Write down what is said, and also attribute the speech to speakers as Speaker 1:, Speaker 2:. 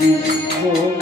Speaker 1: Ram